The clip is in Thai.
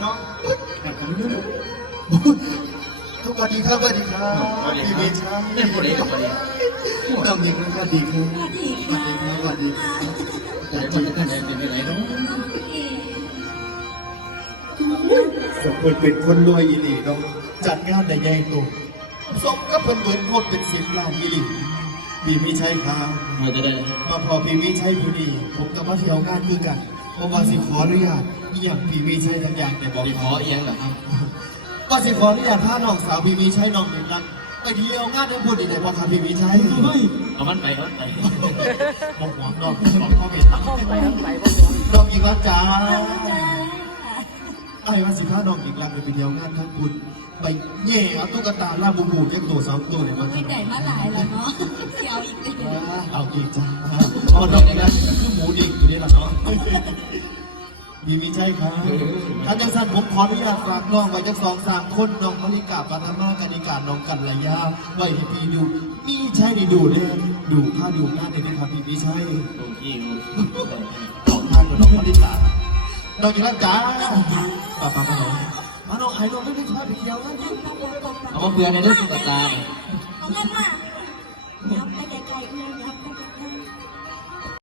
เนาะทุกวันดีครับสวัสดีครับพี่วิชัยเป็นผู้ใดกับผู้ใดน้องหญิงสวัสดีครับสวัสดีสวัค่ะสดีครับสวัสดีครับแต่คนกันไหนเป็นไปไหนเนาะสมควรเป็นคนรวยอีหลีเนาะจัดงานในใหญ่โตสมก็เพิ่นเบิดงดเป็นสิบล้านอีหลีพี่วิชัยครับมาจะได้มาพอพี่วิชัยผู้นี้ผมก็มาเที่ยวงานคือกัน เพราะว่าสิขออนุญาตอีหยังพี่วิชัยทั้งอย่างแต่บอกดีขขออเอียงเหรอครับก็สิขออนุญาตพาน้องสาวพี่วิชัยน้องหนึ่งรักไปเที่ยวงานทั้งพูดอีกแต่บอกค่ะพี่วิชัยเฮ้ยเอามันไปเอามันไปบอกหวังน้องบอกพ่อเมีน้องหญิงรักจ้าจ้าไอ้ว่าสิพาน้องหญิงรักไปเที่ยวงานทั้งพูดไปแย่เอาตุ๊กตาลาบูบูเรียกตัวสามตัวเนี่ยมาไม่ทำได้มาหลายแล้วเนาะเดี๋ยวอีกเลยเอาอีกจ้าเอาน้องหญิงรักคือหมูดิ่งอยู่นี่แหละเนาะ มีมีใช่ครับถ้าจังสันผมขออนุญาตฝากน้องไว้จักสองสามคนน้องมริกาปานามากันิกาน้องกันระยะไว้ให้พี่ดู มีใช่ดีดูเด้อดูผ้าดูหน้าได้ไหมครับพี่มีใช่โอเคต่อทางกับน้องมริกาน้องอยู่นั่นจ้าป้าป้าป้าน้องมาน้องไอ้น้องไม่ได้ชอบไปเที่ยวนะเอามาเพื่อนในเรื่องตุ๊กตาเอาเงินมา